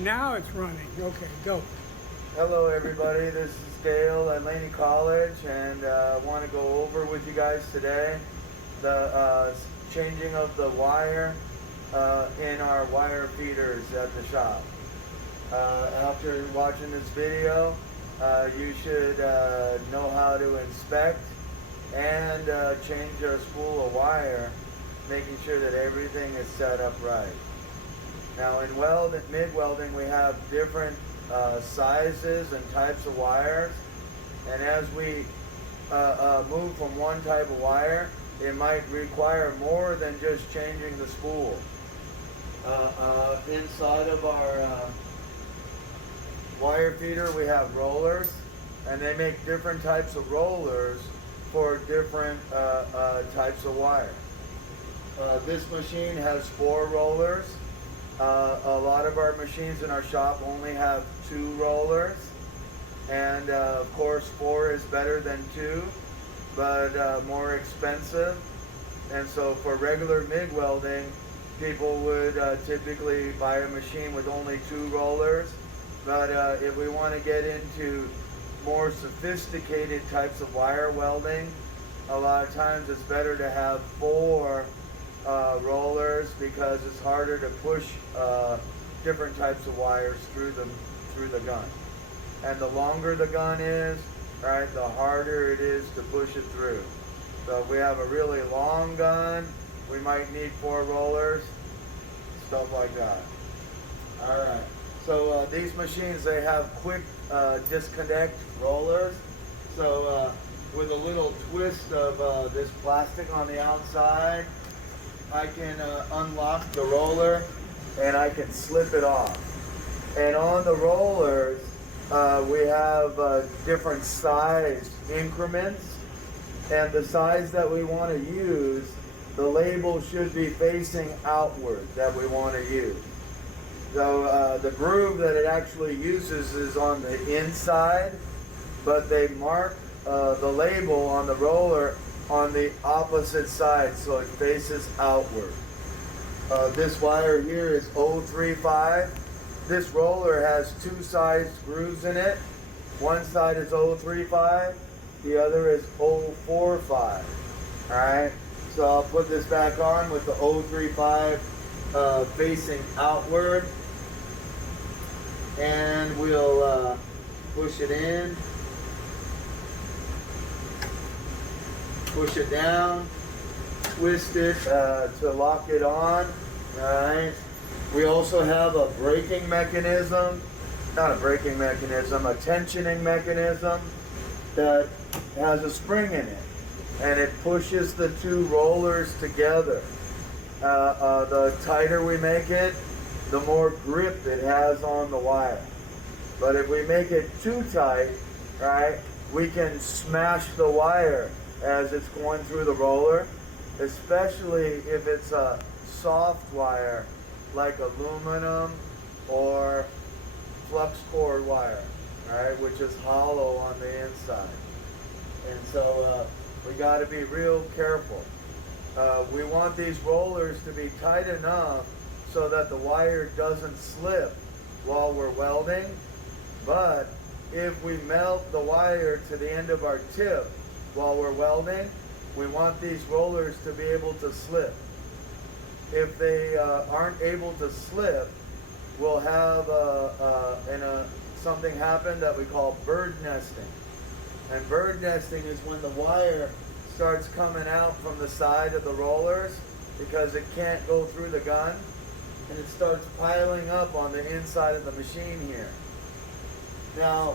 Now it's running. Okay, go. Hello everybody, this is Dale at Laney College, and I want to go over with you guys today the changing of the wire in our wire feeders at the shop. After watching this video, you should know how to inspect and change your spool of wire, making sure that everything is set up right. Now in MIG welding, we have different sizes and types of wires, and as we move from one type of wire, it might require more than just changing the spool. Inside of our wire feeder, we have rollers, and they make different types of rollers for different types of wire. This machine has 4 rollers. A lot of our machines in our shop only have 2 rollers, and of course 4 is better than 2, but more expensive. And so for regular MIG welding, people would typically buy a machine with only 2 rollers. But if we want to get into more sophisticated types of wire welding, a lot of times it's better to have 4 rollers, because it's harder to push different types of wires through the gun. And the longer the gun is, right, the harder it is to push it through. So if we have a really long gun, we might need 4 rollers, stuff like that. All right. So these machines, they have quick disconnect rollers. So with a little twist of this plastic on the outside, I can unlock the roller and I can slip it off. And on the rollers, we have different size increments, and the size that we want to use, the label should be facing outward that we want to use. So the groove that it actually uses is on the inside, but they mark the label on the roller on the opposite side, so it faces outward. This wire here is 035. This roller has 2 size grooves in it. One side is 035, the other is 045. Alright, so I'll put this back on with the 035 facing outward, and we'll push it in, push it down, twist it to lock it on. Alright, we also have a braking mechanism, not a braking mechanism, a tensioning mechanism that has a spring in it, and it pushes the 2 rollers together. The tighter we make it, the more grip it has on the wire. But if we make it too tight, right, we can smash the wire as it's going through the roller, especially if it's a soft wire like aluminum or flux core wire, right, which is hollow on the inside. And so we got to be real careful. We want these rollers to be tight enough so that the wire doesn't slip while we're welding, but if we melt the wire to the end of our tip while we're welding, we want these rollers to be able to slip. If they aren't able to slip, we'll have something happen that we call bird nesting. And bird nesting is when the wire starts coming out from the side of the rollers because it can't go through the gun, and it starts piling up on the inside of the machine here. Now,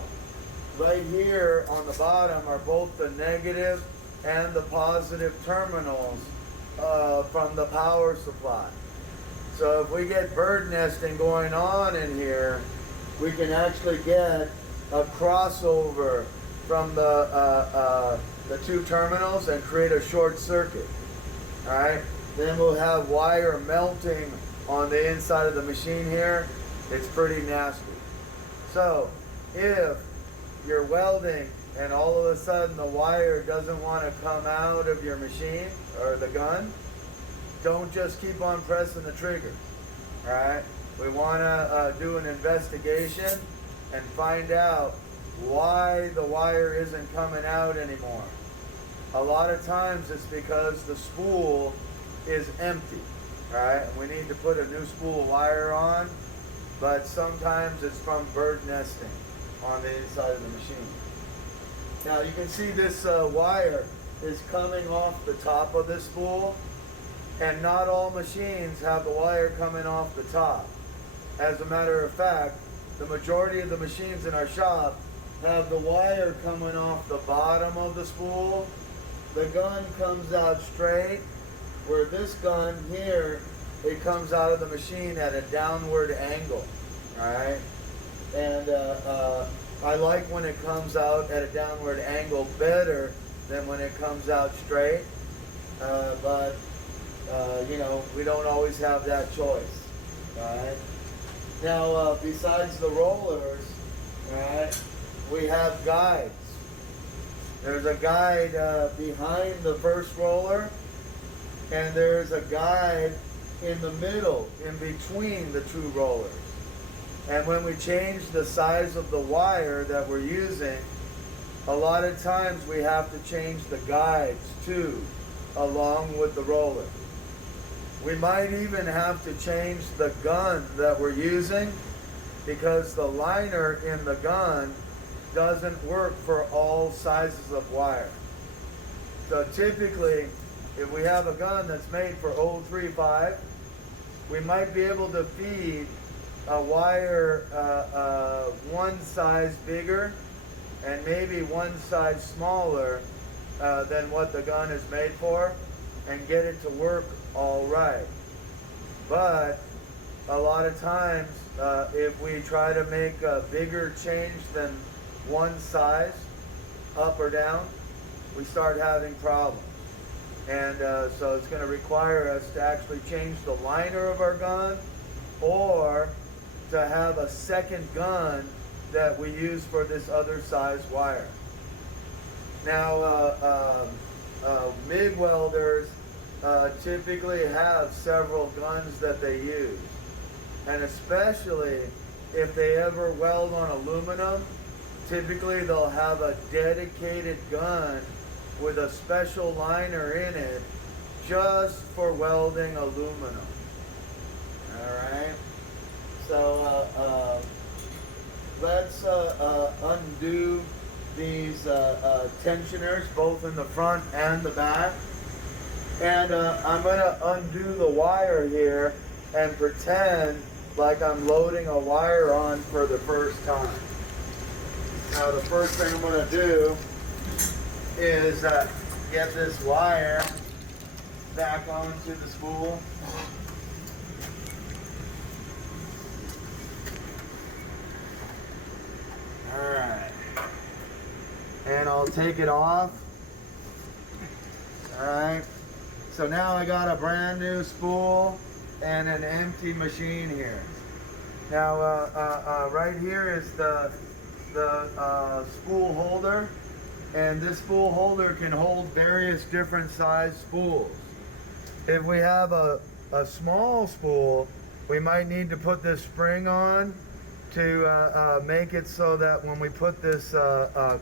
right here on the bottom are both the negative and the positive terminals from the power supply. So if we get bird nesting going on in here, we can actually get a crossover from the 2 terminals and create a short circuit. All right, then we'll have wire melting on the inside of the machine here. It's pretty nasty. So if you're welding and all of a sudden the wire doesn't want to come out of your machine or the gun, don't just keep on pressing the trigger. All right, We want to do an investigation and find out why the wire isn't coming out anymore. A lot of times it's because the spool is empty, right? And we need to put a new spool wire on, but sometimes it's from bird nesting on the inside of the machine. Now you can see this wire is coming off the top of this spool, and not all machines have the wire coming off the top. As a matter of fact, the majority of the machines in our shop have the wire coming off the bottom of the spool. The gun comes out straight, where this gun here, it comes out of the machine at a downward angle, right? And I like when it comes out at a downward angle better than when it comes out straight, but you know, we don't always have that choice, right? Now, besides the rollers, right, we have guides. There's a guide behind the first roller, and there's a guide in the middle, in between the two rollers. And when we change the size of the wire that we're using, a lot of times we have to change the guides too, along with the roller. We might even have to change the gun that we're using, because the liner in the gun doesn't work for all sizes of wire. So typically, if we have a gun that's made for 035, we might be able to feed a wire one size bigger and maybe one size smaller than what the gun is made for, and get it to work all right. But a lot of times, if we try to make a bigger change than one size, up or down, we start having problems. And so it's going to require us to actually change the liner of our gun, or to have a second gun that we use for this other size wire. Now, MIG welders typically have several guns that they use. And especially if they ever weld on aluminum, typically they'll have a dedicated gun with a special liner in it just for welding aluminum. Alright? So let's undo these tensioners, both in the front and the back. And I'm going to undo the wire here and pretend like I'm loading a wire on for the first time. Now the first thing I'm going to do is get this wire back onto the spool. Alright. And I'll take it off. Alright. So now I got a brand new spool and an empty machine here. Now right here is the spool holder, and this spool holder can hold various different size spools. If we have a small spool, we might need to put this spring on to make it so that when we put this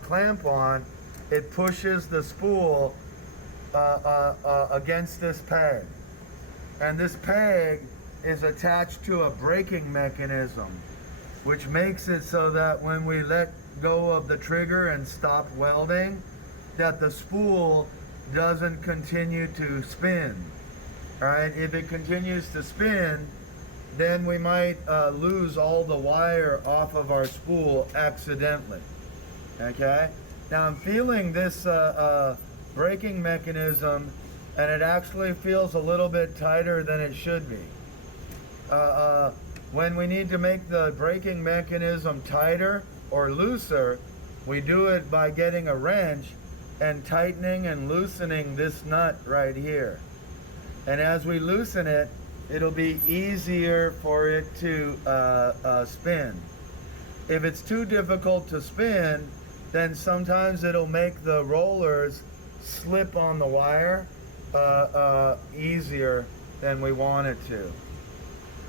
clamp on, it pushes the spool against this peg. And this peg is attached to a braking mechanism, which makes it so that when we let go of the trigger and stop welding, that the spool doesn't continue to spin. All right, if it continues to spin, then we might lose all the wire off of our spool accidentally. Okay, now I'm feeling this braking mechanism, and it actually feels a little bit tighter than it should be. When we need to make the braking mechanism tighter or looser, we do it by getting a wrench and tightening and loosening this nut right here. And as we loosen it, it'll be easier for it to spin. If it's too difficult to spin, then sometimes it'll make the rollers slip on the wire easier than we want it to.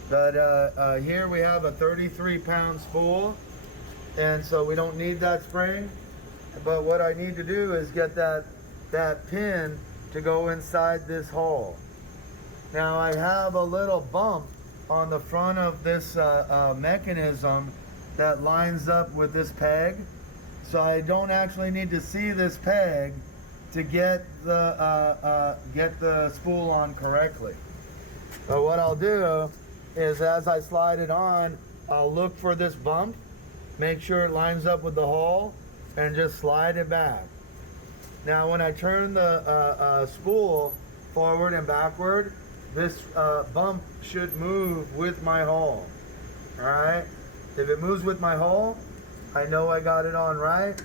But here we have a 33-pound spool, and so we don't need that spring. But what I need to do is get that pin to go inside this hole. Now I have a little bump on the front of this mechanism that lines up with this peg. So I don't actually need to see this peg to get the spool on correctly. But what I'll do is, as I slide it on, I'll look for this bump, make sure it lines up with the hole, and just slide it back. Now when I turn the spool forward and backward, this bump should move with my hole. Alright? If it moves with my hole, I know I got it on right,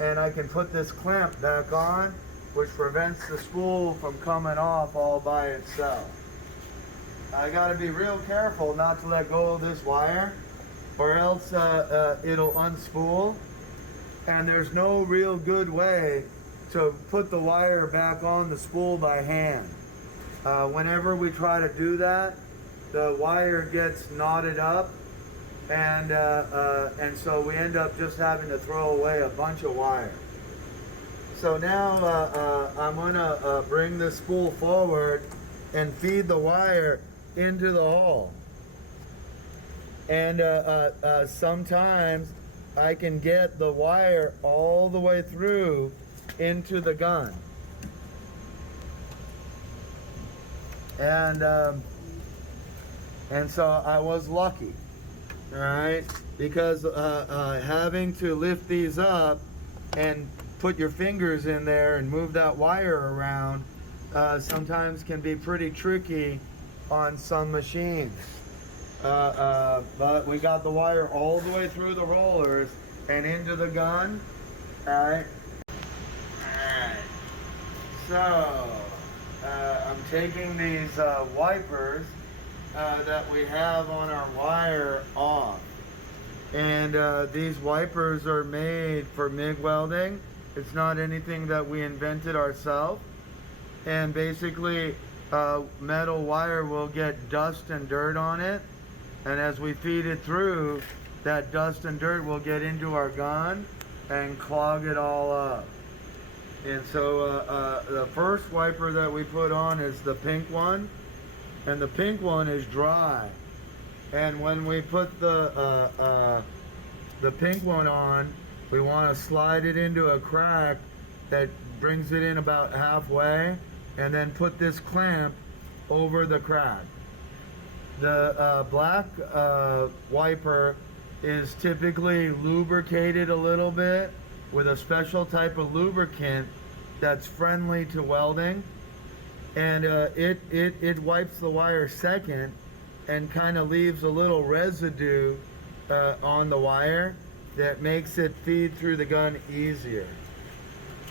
and I can put this clamp back on, which prevents the spool from coming off all by itself. I got to be real careful not to let go of this wire, or else it'll unspool, and there's no real good way to put the wire back on the spool by hand. Whenever we try to do that, the wire gets knotted up, and so we end up just having to throw away a bunch of wire. So now I'm gonna bring the spool forward and feed the wire into the hole. And sometimes I can get the wire all the way through into the gun. And so I was lucky, all right, because having to lift these up and put your fingers in there and move that wire around sometimes can be pretty tricky on some machines. But we got the wire all the way through the rollers and into the gun. Alright. So I'm taking these wipers that we have on our wire off. And these wipers are made for MIG welding. It's not anything that we invented ourselves. And basically, metal wire will get dust and dirt on it. And as we feed it through, that dust and dirt will get into our gun and clog it all up. And so the first wiper that we put on is the pink one. And the pink one is dry. And when we put the pink one on, we want to slide it into a crack that brings it in about halfway, and then put this clamp over the crack. The black wiper is typically lubricated a little bit with a special type of lubricant that's friendly to welding, and it wipes the wire second and kind of leaves a little residue on the wire that makes it feed through the gun easier.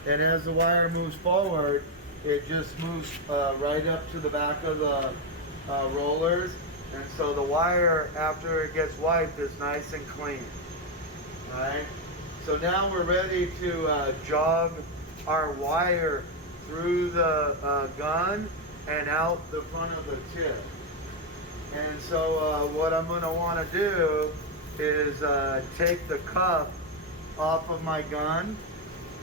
And as the wire moves forward, it just moves right up to the back of the rollers, and so the wire, after it gets wiped, is nice and clean. Right? So now we're ready to jog our wire through the gun and out the front of the tip. And so what I'm going to want to do is take the cup off of my gun.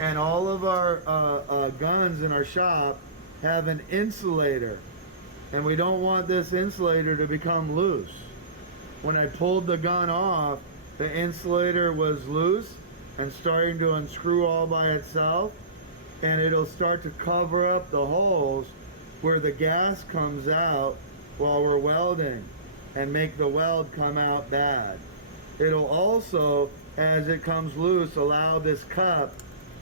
And all of our guns in our shop have an insulator, and we don't want this insulator to become loose. When I pulled the gun off, the insulator was loose and starting to unscrew all by itself, and it'll start to cover up the holes where the gas comes out while we're welding and make the weld come out bad. It'll also, as it comes loose, allow this cup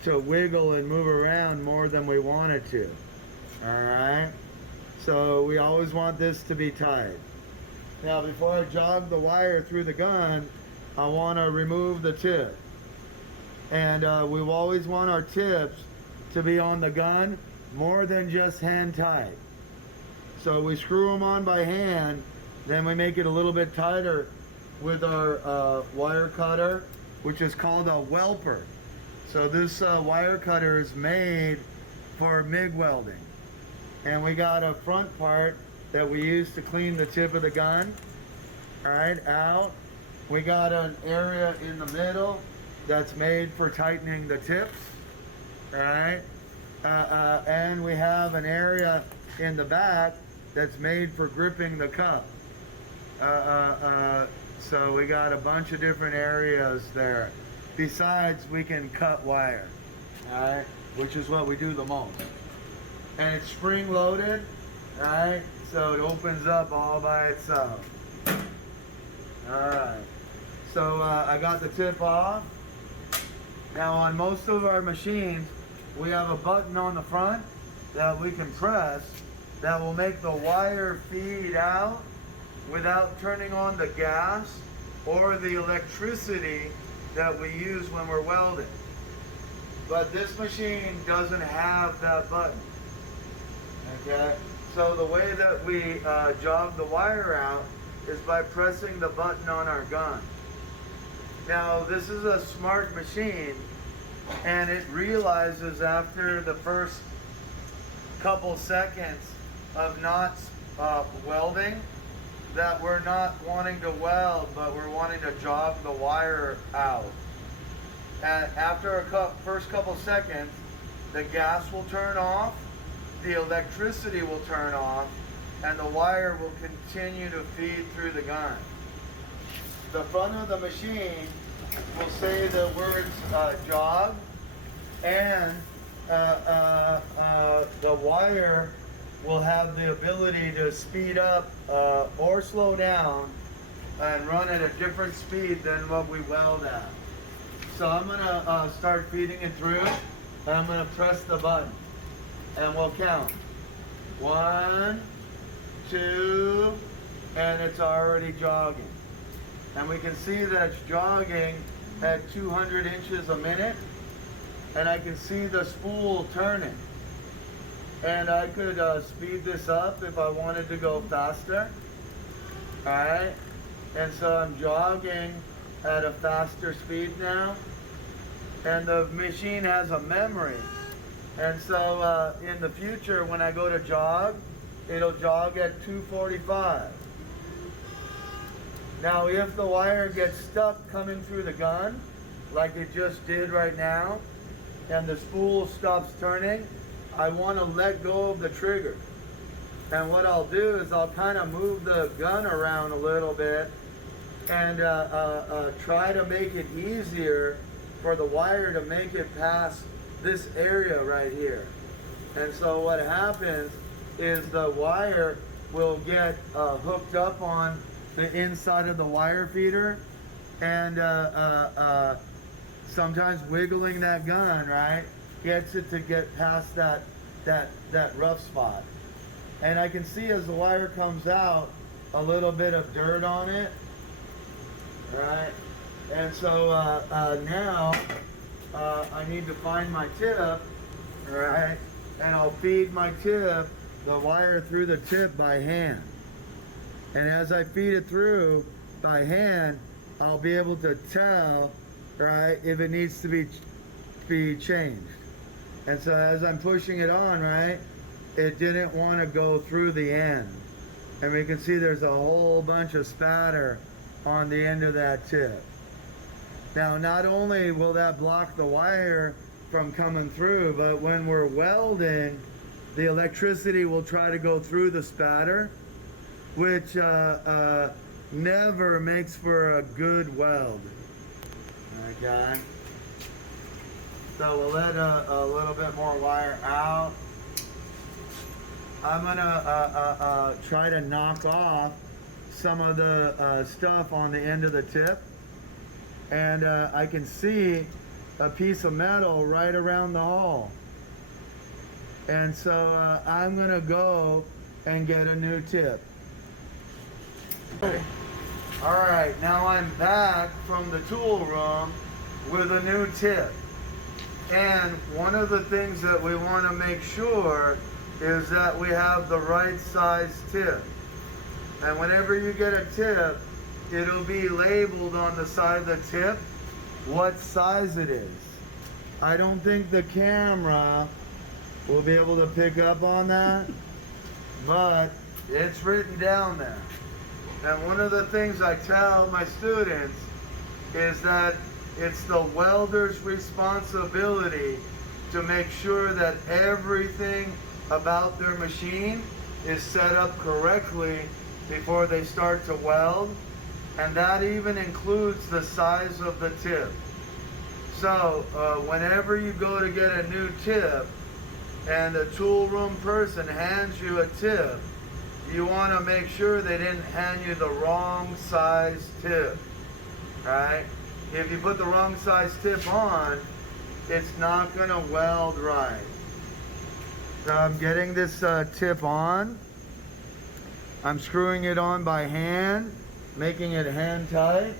to wiggle and move around more than we want it to. Alright? So we always want this to be tight. Now before I jog the wire through the gun, I want to remove the tip. And we always want our tips to be on the gun more than just hand tight. So we screw them on by hand, then we make it a little bit tighter with our wire cutter, which is called a welper. So this wire cutter is made for MIG welding. And we got a front part that we use to clean the tip of the gun. right, out. We got an area in the middle that's made for tightening the tips, right? And we have an area in the back that's made for gripping the cup. So we got a bunch of different areas there. Besides, we can cut wire, all right, which is what we do the most. And it's spring loaded, all right, so it opens up all by itself. All right, so I got the tip off. Now on most of our machines, we have a button on the front that we can press that will make the wire feed out without turning on the gas or the electricity that we use when we're welding. But this machine doesn't have that button. Okay, so the way that we jog the wire out is by pressing the button on our gun. Now this is a smart machine, and it realizes after the first couple seconds of not welding that we're not wanting to weld, but we're wanting to jog the wire out. And after a first couple seconds, the gas will turn off, the electricity will turn off, and the wire will continue to feed through the gun. The front of the machine will say the words jog, and the wire will have the ability to speed up or slow down and run at a different speed than what we weld at. So I'm gonna start feeding it through, and I'm gonna press the button, and we'll count. 1, 2, and it's already jogging. And we can see that it's jogging at 200 inches a minute, and I can see the spool turning. And I could speed this up if I wanted to go faster. All right, and so I'm jogging at a faster speed now, and the machine has a memory, and so in the future when I go to jog, it'll jog at 245. Now if the wire gets stuck coming through the gun like it just did right now, and the spool stops turning, I want to let go of the trigger. And what I'll do is I'll kind of move the gun around a little bit and try to make it easier for the wire to make it past this area right here. And so what happens is the wire will get hooked up on the inside of the wire feeder, and sometimes wiggling that gun, right, gets it to get past that rough spot. And I can see as the wire comes out a little bit of dirt on it, right? And so now I need to find my tip, right? And I'll feed my tip, the wire through the tip by hand. And as I feed it through by hand, I'll be able to tell, right, if it needs to be changed. And so as I'm pushing it on, right, it didn't want to go through the end. And we can see there's a whole bunch of spatter on the end of that tip. Now, not only will that block the wire from coming through, but when we're welding, the electricity will try to go through the spatter, which never makes for a good weld. Okay. So we'll let a little bit more wire out. I'm gonna try to knock off some of the stuff on the end of the tip, and I can see a piece of metal right around the hole. And so I'm gonna go and get a new tip. Okay. All right, now I'm back from the tool room with a new tip. And one of the things that we want to make sure is that we have the right size tip. And whenever you get a tip, it'll be labeled on the side of the tip what size it is. I don't think the camera will be able to pick up on that, but it's written down there. And one of the things I tell my students is that it's the welder's responsibility to make sure that everything about their machine is set up correctly before they start to weld. And that even includes the size of the tip. So whenever you go to get a new tip and a tool room person hands you a tip, you want to make sure they didn't hand you the wrong size tip, right? If you put the wrong size tip on, it's not going to weld right. So I'm getting this tip on. I'm screwing it on by hand, making it hand tight.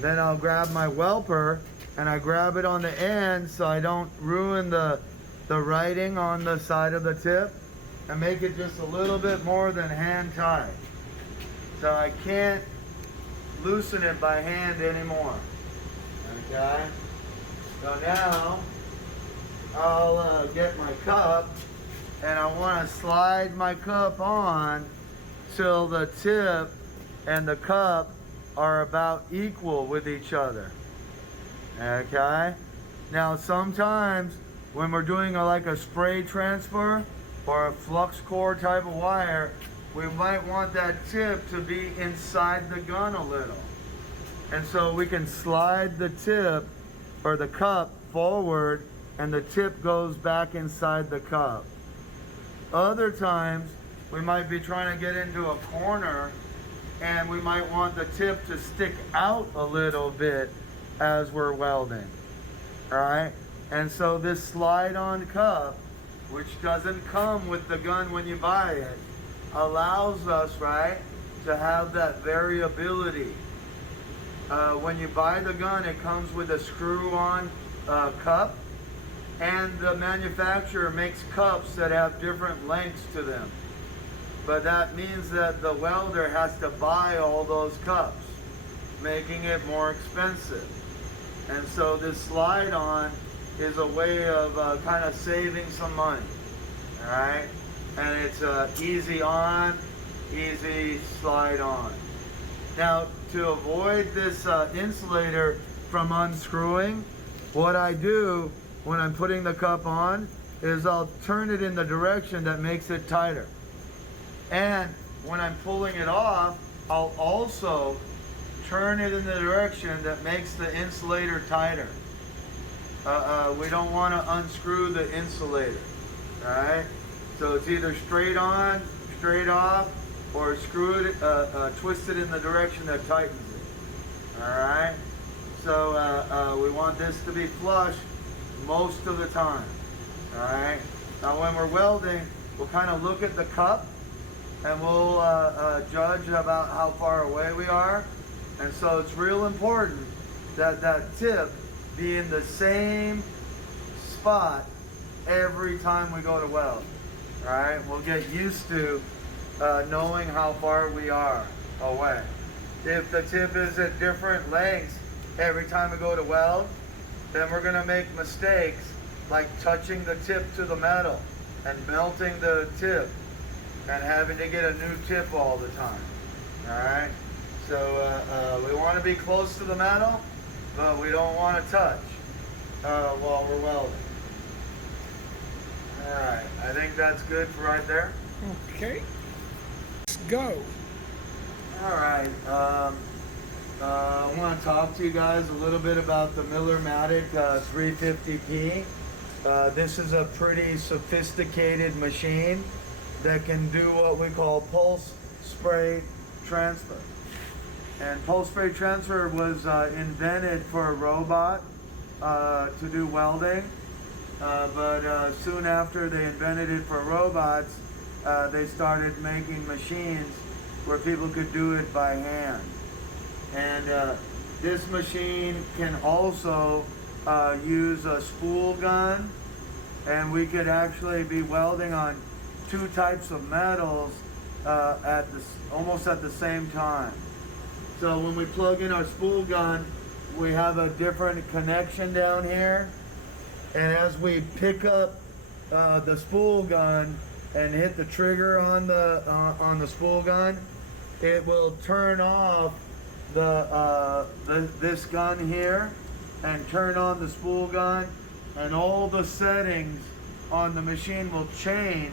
Then I'll grab my welper and I grab it on the end so I don't ruin the writing on the side of the tip, and make it just a little bit more than hand tight. So I can't loosen it by hand anymore. Okay? So now I'll get my cup, and I want to slide my cup on till the tip and the cup are about equal with each other. Okay? Now sometimes when we're doing like a spray transfer or a flux core type of wire, we might want that tip to be inside the gun a little. And so we can slide the tip or the cup forward and the tip goes back inside the cup. Other times we might be trying to get into a corner and we might want the tip to stick out a little bit as we're welding. All right? And so this slide-on cup, which doesn't come with the gun when you buy it, allows us, right, to have that variability. When you buy the gun, it comes with a screw-on cup, and the manufacturer makes cups that have different lengths to them. But that means that the welder has to buy all those cups, making it more expensive. And so this slide-on is a way of kind of saving some money, all right? And it's easy on, easy slide on. Now, to avoid this insulator from unscrewing, what I do when I'm putting the cup on is I'll turn it in the direction that makes it tighter. And when I'm pulling it off, I'll also turn it in the direction that makes the insulator tighter. We don't want to unscrew the insulator, all right? So it's either straight on, straight off, or screw it, twist it in the direction that tightens it, all right? So we want this to be flush most of the time, all right? Now when we're welding, we'll kind of look at the cup and we'll judge about how far away we are. And so it's real important that that tip be in the same spot every time we go to weld. All right, we'll get used to knowing how far we are away. If the tip is at different lengths every time we go to weld, then we're gonna make mistakes like touching the tip to the metal and melting the tip and having to get a new tip all the time. All right, so we want to be close to the metal, but we don't want to touch while we're welding. All right, I think that's good for right there. Okay, let's go. All right, I want to talk to you guys a little bit about the millermatic 350P. This is a pretty sophisticated machine that can do what we call pulse spray transfer. And pulse spray transfer was invented for a robot to do welding, but soon after they invented it for robots, they started making machines where people could do it by hand. And this machine can also use a spool gun, and we could actually be welding on two types of metals almost at the same time. So when we plug in our spool gun, we have a different connection down here, and as we pick up the spool gun and hit the trigger on the spool gun, it will turn off this gun here and turn on the spool gun, and all the settings on the machine will change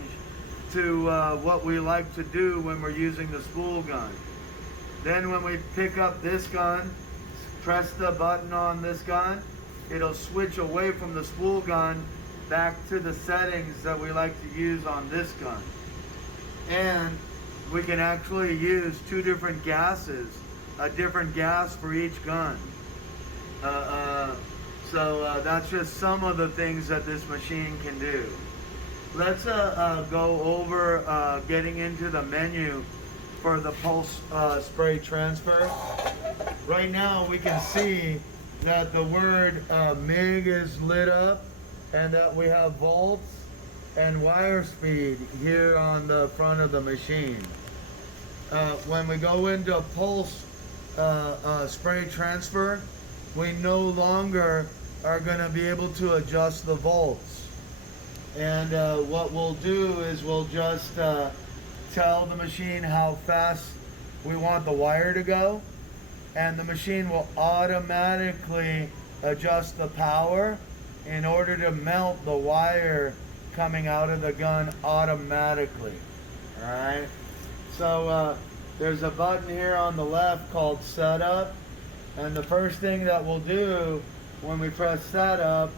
to what we like to do when we're using the spool gun. Then when we pick up this gun, press the button on this gun, it'll switch away from the spool gun back to the settings that we like to use on this gun. And we can actually use two different gases, a different gas for each gun. So that's just some of the things that this machine can do. Let's go over getting into the menu for the pulse spray transfer. Right now we can see that the word MIG is lit up and that we have volts and wire speed here on the front of the machine. When we go into pulse spray transfer, we no longer are going to be able to adjust the volts. And what we'll do is we'll just tell the machine how fast we want the wire to go, and the machine will automatically adjust the power in order to melt the wire coming out of the gun automatically. Alright, so there's a button here on the left called setup, and the first thing that we'll do when we press setup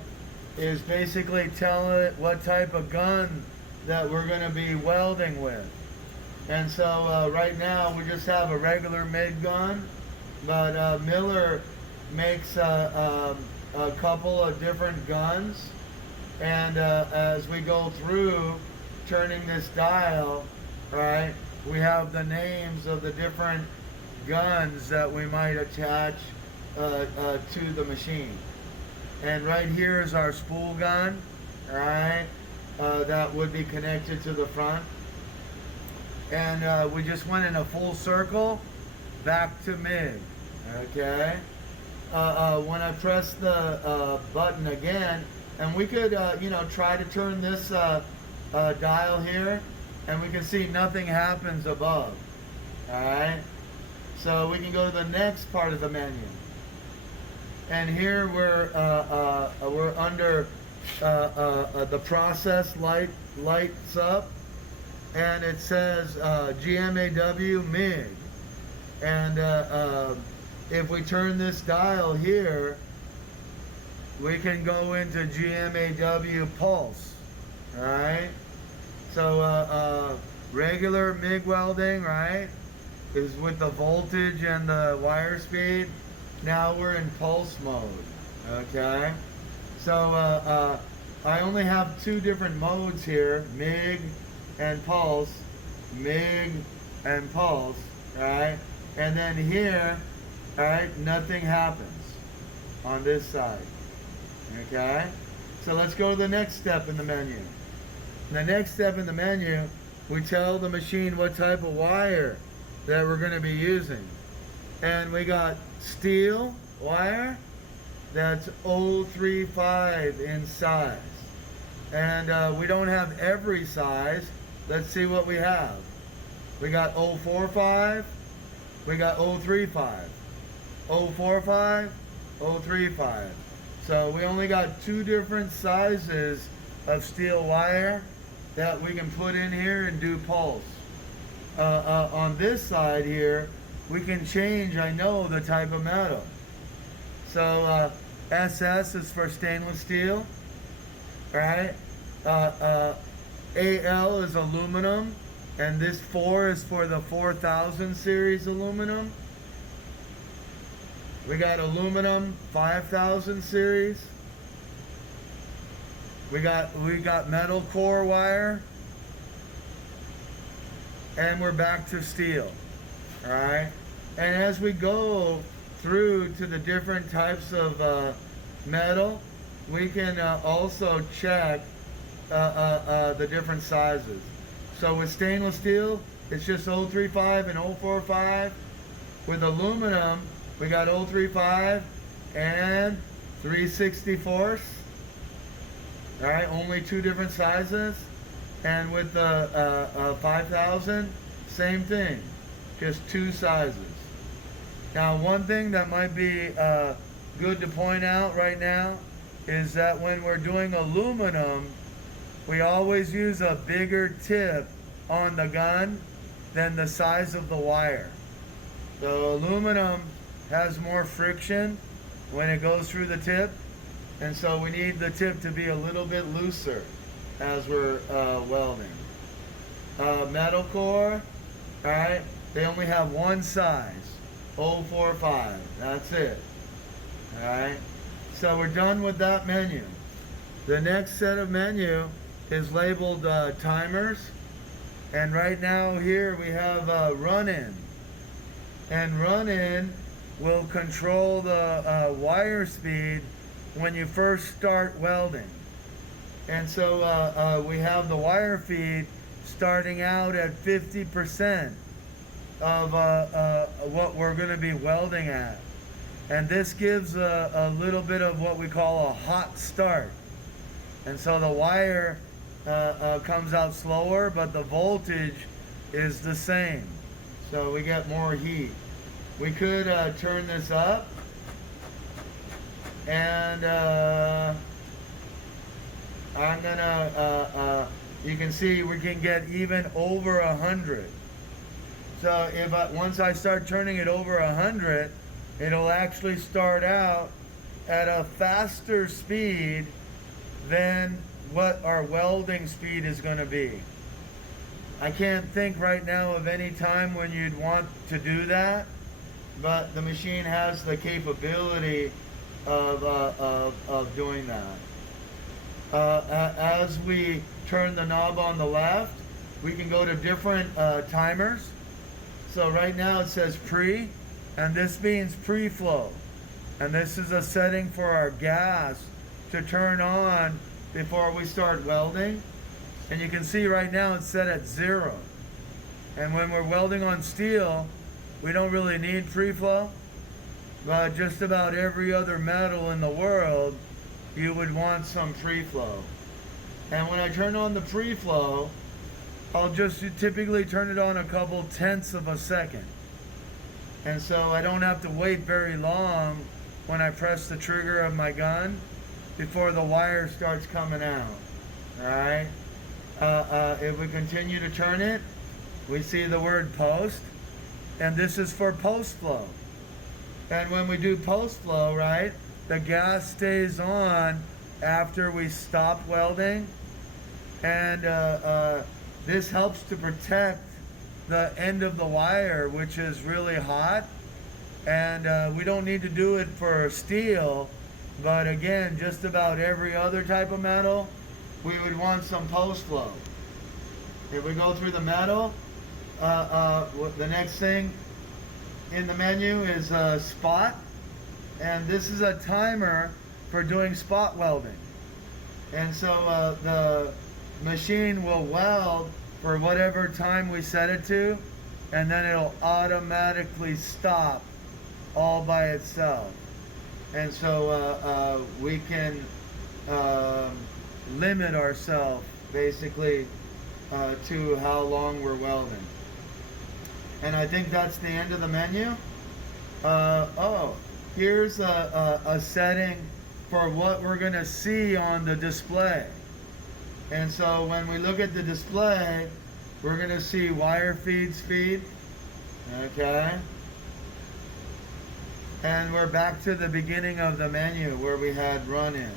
is basically tell it what type of gun that we're going to be welding with. And so right now we just have a regular MIG gun, but Miller makes a couple of different guns, and as we go through turning this dial, right, we have the names of the different guns that we might attach to the machine. And right here is our spool gun, right, that would be connected to the front. And we just went in a full circle back to MIG. Okay. When I press the button again, and we could try to turn this dial here, and we can see nothing happens above. All right. So we can go to the next part of the menu, and here we're under the process lights up, and it says GMAW MIG. And if we turn this dial here, we can go into GMAW pulse. Alright? So regular MIG welding, right, is with the voltage and the wire speed. Now we're in pulse mode. Okay? So I only have two different modes here, MIG and pulse, MIG and pulse, right? And then here, all right, nothing happens on this side. Okay? So let's go to the next step in the menu. The next step in the menu, we tell the machine what type of wire that we're going to be using. And we got steel wire that's 035 in size. And we don't have every size. Let's see what we have. We got 045, we got 035. 045, 035. So we only got two different sizes of steel wire that we can put in here and do pulse. On this side here, we can change, I know, the type of metal. So SS is for stainless steel, right? AL is aluminum, and this 4 is for the 4000 series aluminum. We got aluminum 5000 series. We got metal core wire, and we're back to steel. All right, and as we go through to the different types of metal, we can also check the different sizes. So with stainless steel, it's just 035 and 045. With aluminum, we got 035 and 3/64. All right, only two different sizes. And with the 5000, same thing, just two sizes. Now, one thing that might be good to point out right now is that when we're doing aluminum, we always use a bigger tip on the gun than the size of the wire. So aluminum has more friction when it goes through the tip, and so we need the tip to be a little bit looser as we're welding. Metal core, all right, they only have one size, 045, that's it. All right, so we're done with that menu. The next set of menu is labeled timers, and right now here we have run-in, and run-in will control the wire speed when you first start welding. And so we have the wire feed starting out at 50% of what we're going to be welding at. And this gives a little bit of what we call a hot start. And so the wire comes out slower, but the voltage is the same. So we get more heat. We could turn this up, and I'm gonna, you can see we can get even over 100. So if once I start turning it over 100, it'll actually start out at a faster speed than what our welding speed is going to be. I can't think right now of any time when you'd want to do that, but the machine has the capability of doing that. As we turn the knob on the left, we can go to different timers. So right now it says pre, and this means pre-flow. And this is a setting for our gas to turn on before we start welding. And you can see right now it's set at 0. And when we're welding on steel, we don't really need pre-flow, but just about every other metal in the world, you would want some pre-flow. And when I turn on the pre-flow, I'll just typically turn it on a couple tenths of a second. And so I don't have to wait very long when I press the trigger of my gun before the wire starts coming out. All right. If we continue to turn it, we see the word post, and this is for post flow. And when we do post flow, right, the gas stays on after we stop welding, and this helps to protect the end of the wire, which is really hot. And we don't need to do it for steel, but again, just about every other type of metal, we would want some post flow. If we go through the metal, the next thing in the menu is spot, and this is a timer for doing spot welding. And so the machine will weld for whatever time we set it to, and then it'll automatically stop all by itself. And so we can limit ourselves basically to how long we're welding. And I think that's the end of the menu. Here's a setting for what we're going to see on the display. And so when we look at the display, we're going to see wire feed speed. Okay. And we're back to the beginning of the menu where we had run in.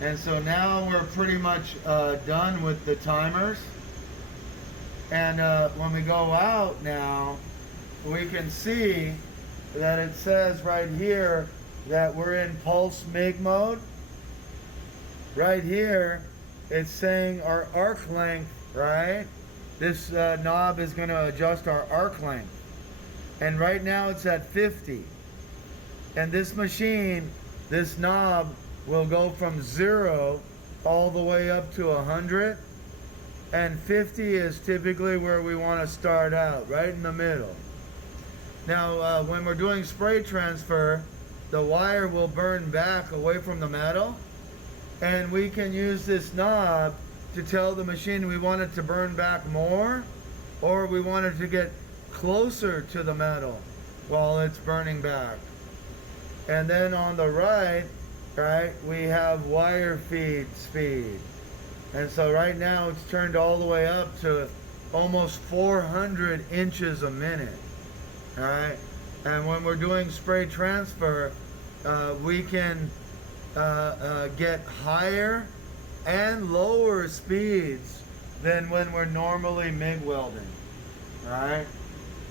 And so now we're pretty much done with the timers. And when we go out now, we can see that it says right here that we're in pulse MIG mode. Right here, it's saying our arc length, right? This knob is going to adjust our arc length. And right now it's at 50. And this machine, this knob will go from 0 all the way up to 100. And 50 is typically where we want to start out, right in the middle. Now, when we're doing spray transfer, the wire will burn back away from the metal. And we can use this knob to tell the machine we want it to burn back more, or we want it to get closer to the metal while it's burning back. And then on the right, we have wire feed speed. And so right now it's turned all the way up to almost 400 inches a minute. All right. And when we're doing spray transfer, we can get higher and lower speeds than when we're normally MIG welding. All right.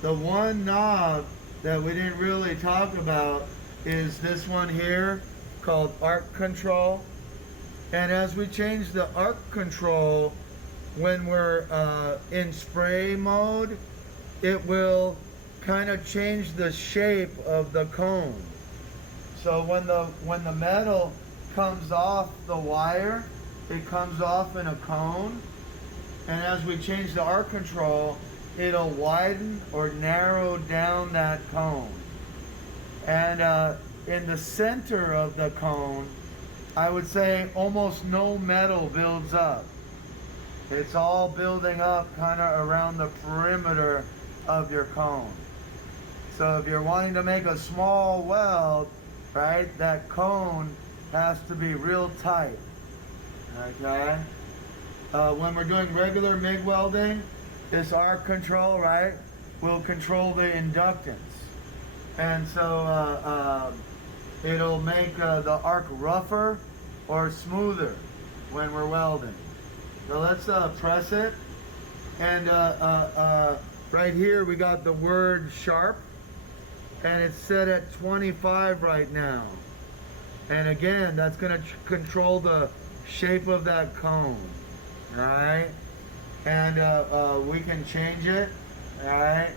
The one knob that we didn't really talk about is this one here called arc control. And as we change the arc control when we're in spray mode, it will kind of change the shape of the cone. So when the metal comes off the wire, it comes off in a cone. And as we change the arc control, it'll widen or narrow down that cone. And in the center of the cone, I would say almost no metal builds up. It's all building up kind of around the perimeter of your cone. So if you're wanting to make a small weld, right, that cone has to be real tight. Okay? When we're doing regular MIG welding, this arc control, right, will control the inductance. And so it'll make the arc rougher or smoother when we're welding. So let's press it. And right here we got the word sharp, and it's set at 25 right now. And again, that's going to control the shape of that cone. Alright? And we can change it, alright?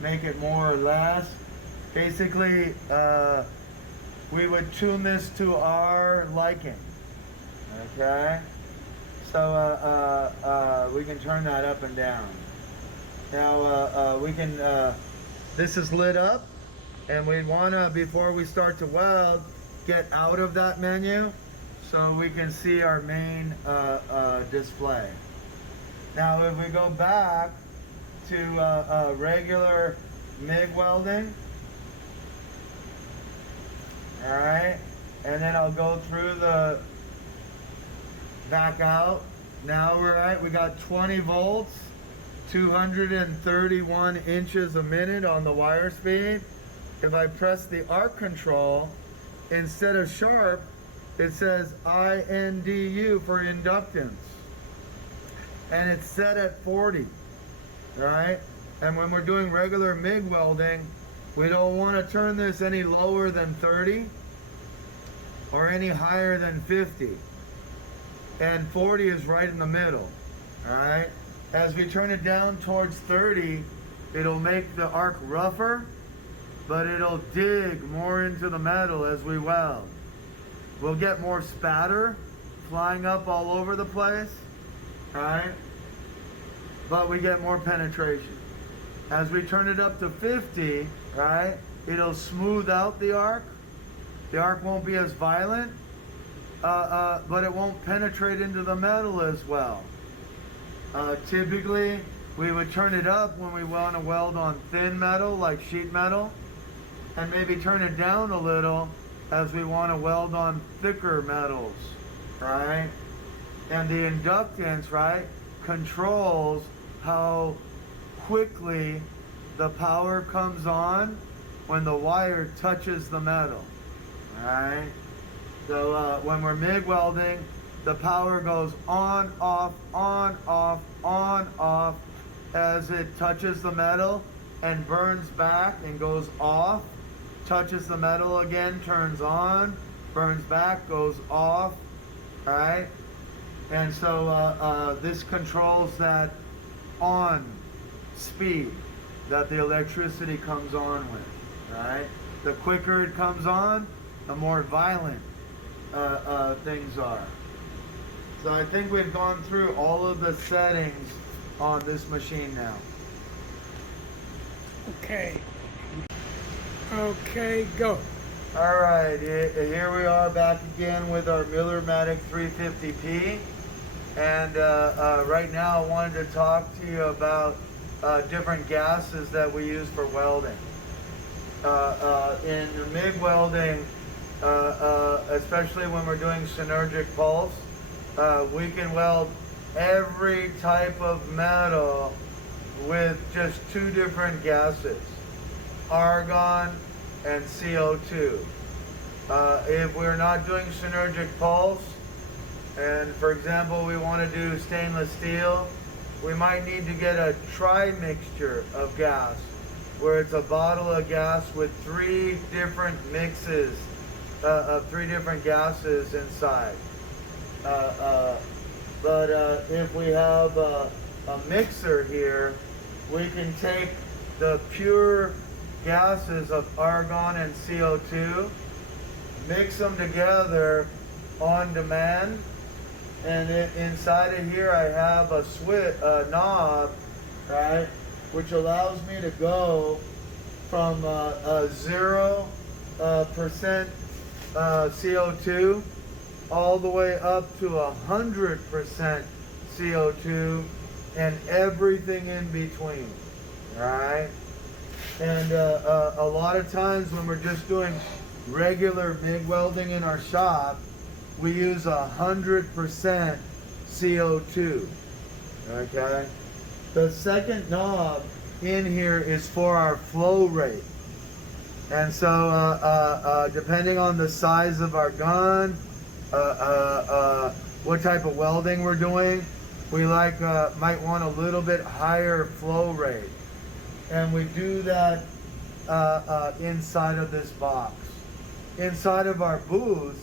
Make it more or less. Basically, we would tune this to our liking. Okay? So we can turn that up and down. Now we can, this is lit up, and we want to, before we start to weld, get out of that menu so we can see our main display. Now if we go back to regular MIG welding, alright, and then I'll go through the back out. Now we're at, we got 20 volts, 231 inches a minute on the wire speed. If I press the arc control, instead of sharp, it says INDU for inductance. And it's set at 40, alright? And when we're doing regular MIG welding, we don't want to turn this any lower than 30 or any higher than 50. And 40 is right in the middle, alright? As we turn it down towards 30, it'll make the arc rougher, but it'll dig more into the metal as we weld. We'll get more spatter flying up all over the place, alright? But we get more penetration. As we turn it up to 50, right, it'll smooth out the arc. The arc won't be as violent, but it won't penetrate into the metal as well. Typically, we would turn it up when we want to weld on thin metal, like sheet metal, and maybe turn it down a little as we want to weld on thicker metals, right? And the inductance, right, controls how quickly the power comes on when the wire touches the metal, alright? So when we're MIG welding, the power goes on, off, on, off, on, off as it touches the metal and burns back and goes off, touches the metal again, turns on, burns back, goes off, alright? And so this controls that on speed that the electricity comes on with, right? The quicker it comes on, the more violent things are. So I think we've gone through all of the settings on this machine now. Okay. Okay, go. All right, here we are back again with our millermatic 350p. And right now I wanted to talk to you about different gases that we use for welding. In MIG welding, especially when we're doing synergic pulse, we can weld every type of metal with just two different gases, argon and CO2. If we're not doing synergic pulse, and for example we want to do stainless steel, we might need to get a tri-mixture of gas, where it's a bottle of gas with three different mixes of three different gases inside. But if we have a mixer here, we can take the pure gases of argon and CO2, mix them together on demand, and inside of here I have a knob, right, which allows me to go from 0% CO2 all the way up to 100% CO2 and everything in between, right? And a lot of times when we're just doing regular MIG welding in our shop, we use 100% CO2, okay? The second knob in here is for our flow rate. And so depending on the size of our gun, what type of welding we're doing, we might want a little bit higher flow rate. And we do that inside of this box. Inside of our booth,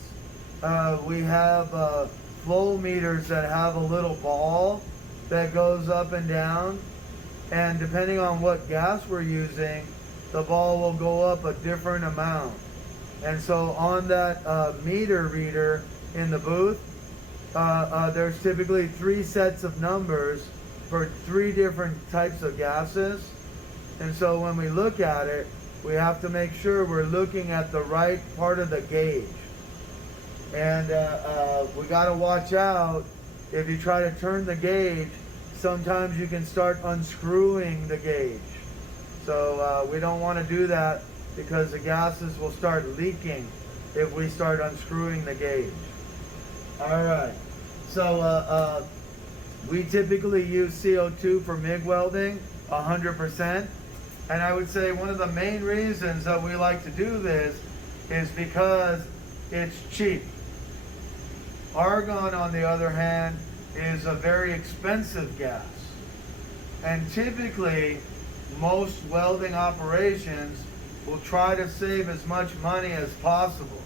we have flow meters that have a little ball that goes up and down, and depending on what gas we're using, the ball will go up a different amount. And so on that meter reader in the booth, there's typically 3 sets of numbers for 3 different types of gases. And so when we look at it, we have to make sure we're looking at the right part of the gauge. And we got to watch out. If you try to turn the gauge, sometimes you can start unscrewing the gauge. So we don't want to do that, because the gases will start leaking if we start unscrewing the gauge. All right, so we typically use CO2 for MIG welding, 100%. And I would say one of the main reasons that we like to do this is because it's cheap. Argon, on the other hand, is a very expensive gas. And typically, most welding operations will try to save as much money as possible.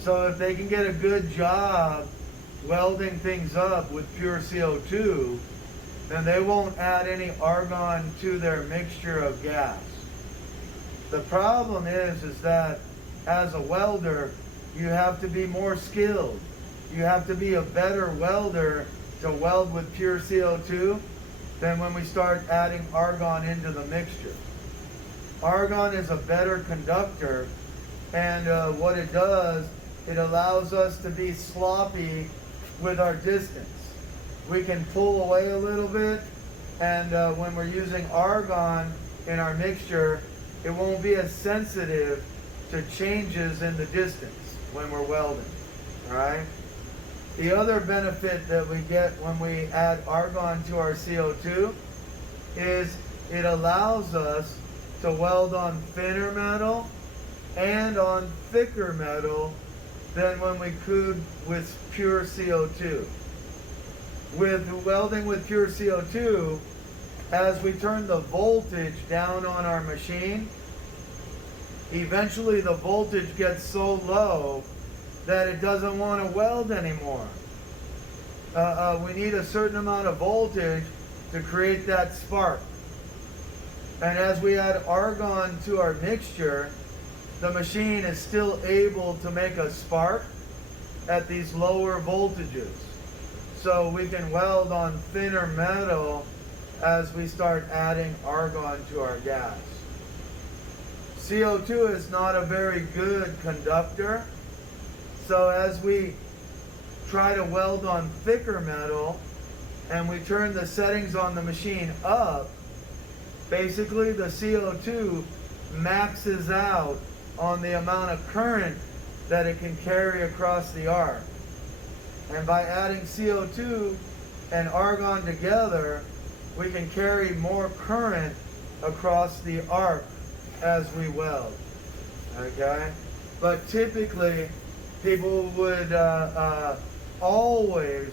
So if they can get a good job welding things up with pure CO2, then they won't add any argon to their mixture of gas. The problem is that as a welder, you have to be more skilled. You have to be a better welder to weld with pure CO2 than when we start adding argon into the mixture. Argon is a better conductor, and what it does, it allows us to be sloppy with our distance. We can pull away a little bit, and when we're using argon in our mixture, it won't be as sensitive to changes in the distance when we're welding, all right? The other benefit that we get when we add argon to our CO2 is it allows us to weld on thinner metal and on thicker metal than when we could with pure CO2. With welding with pure CO2, as we turn the voltage down on our machine, eventually the voltage gets so low that it doesn't want to weld anymore. We need a certain amount of voltage to create that spark. And as we add argon to our mixture, the machine is still able to make a spark at these lower voltages. So we can weld on thinner metal as we start adding argon to our gas. CO2 is not a very good conductor. So as we try to weld on thicker metal and we turn the settings on the machine up, Basically, the CO2 maxes out on the amount of current that it can carry across the arc. And by adding CO2 and argon together, we can carry more current across the arc as we weld. Okay? But typically, people would always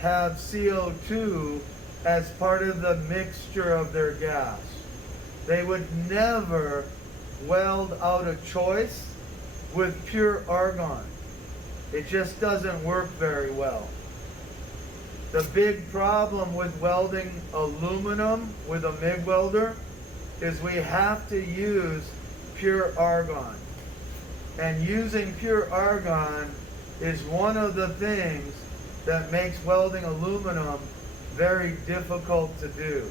have CO2 as part of the mixture of their gas. They would never weld out of choice with pure argon. It just doesn't work very well. The big problem with welding aluminum with a MIG welder is we have to use pure argon. And using pure argon is one of the things that makes welding aluminum very difficult to do.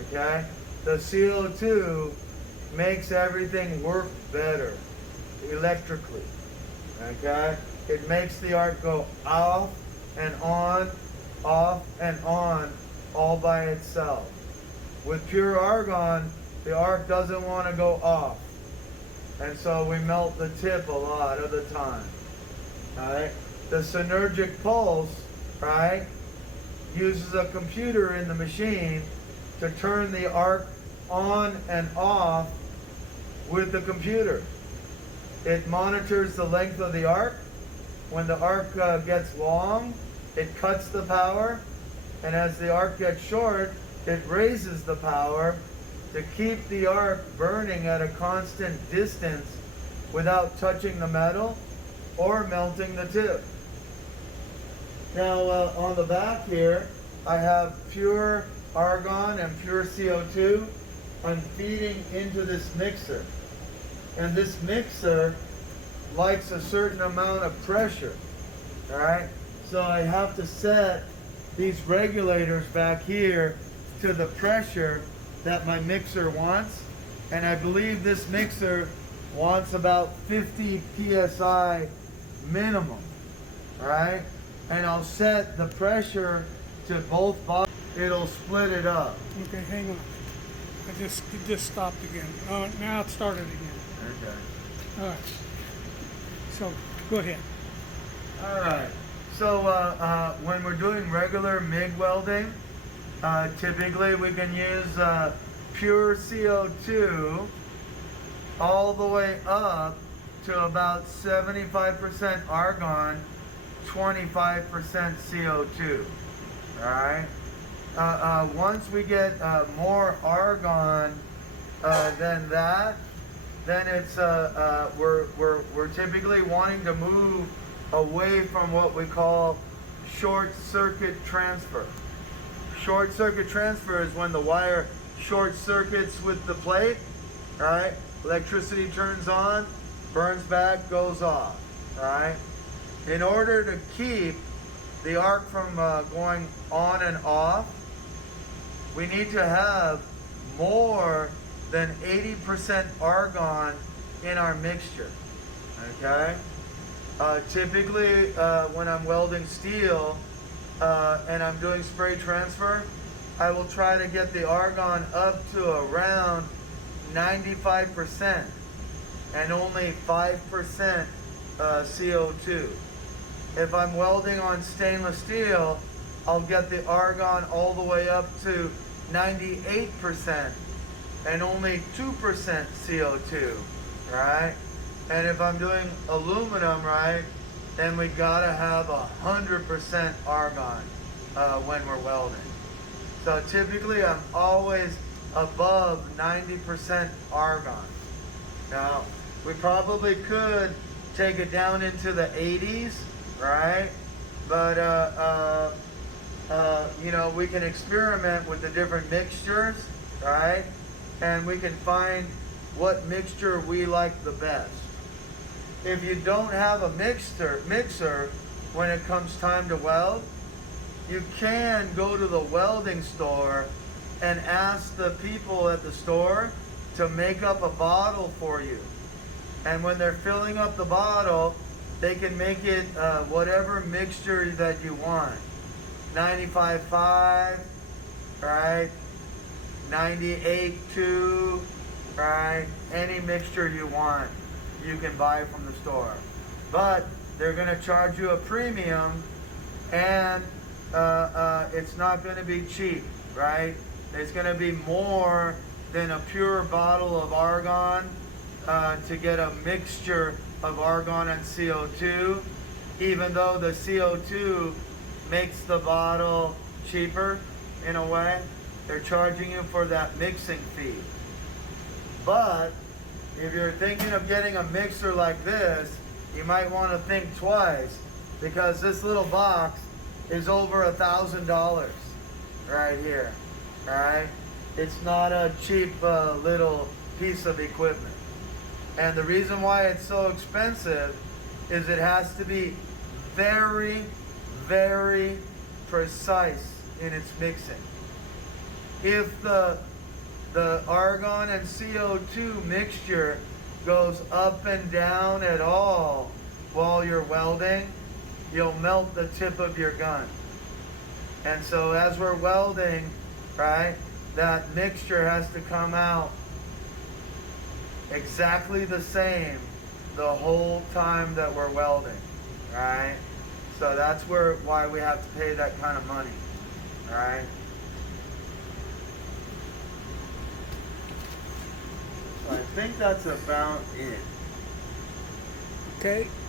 Okay? The CO2 makes everything work better electrically. Okay? It makes the arc go off and on, all by itself. With pure argon, the arc doesn't want to go off. And so we melt the tip a lot of the time. Right? The synergic pulse, right, uses a computer in the machine to turn the arc on and off with the computer. It monitors the length of the arc. When the arc gets long, it cuts the power, and as the arc gets short, it raises the power to keep the arc burning at a constant distance without touching the metal or melting the tip. Now on the back here, I have pure argon and pure CO2. I'm feeding into this mixer. And this mixer likes a certain amount of pressure, all right? So I have to set these regulators back here to the pressure that my mixer wants. And I believe this mixer wants about 50 PSI minimum, all right? And I'll set the pressure to both bottoms. It'll split it up. Okay, hang on. It just stopped again. Now it started again. Okay. All right. So go ahead. All right. So when we're doing regular MIG welding, typically we can use pure CO2 all the way up to about 75% argon, 25% CO2. All right. Once we get more argon than that, then it's we're typically wanting to move away from what we call short circuit transfer. Short circuit transfer is when the wire short circuits with the plate, right? Electricity turns on, burns back, goes off, right? In order to keep the arc from going on and off, we need to have more than 80% argon in our mixture, okay? Typically, when I'm welding steel and I'm doing spray transfer, I will try to get the argon up to around 95% and only 5% CO2. If I'm welding on stainless steel, I'll get the argon all the way up to 98% and only 2% CO2, right? And if I'm doing aluminum, right, then we gotta have 100% argon when we're welding. So typically I'm always above 90% argon. Now, we probably could take it down into the 80s, right? But you know, we can experiment with the different mixtures, right? And we can find what mixture we like the best. If you don't have a mixer when it comes time to weld, you can go to the welding store and ask the people at the store to make up a bottle for you. And when they're filling up the bottle, they can make it whatever mixture that you want. 95.5, right? 98.2, right? Any mixture you want, you can buy from the store. But they're gonna charge you a premium, and it's not gonna be cheap, right? It's gonna be more than a pure bottle of argon to get a mixture of argon and CO2, even though the CO2 makes the bottle cheaper in a way. They're charging you for that mixing fee. But if you're thinking of getting a mixer like this, you might want to think twice, because this little box is over $1,000 right here. All right, it's not a cheap little piece of equipment. And the reason why it's so expensive is it has to be very, very precise in its mixing. If the argon and CO2 mixture goes up and down at all while you're welding, you'll melt the tip of your gun. And so as we're welding, right, that mixture has to come out exactly the same the whole time that we're welding, right? So that's why we have to pay that kind of money, right? So I think that's about it. Okay,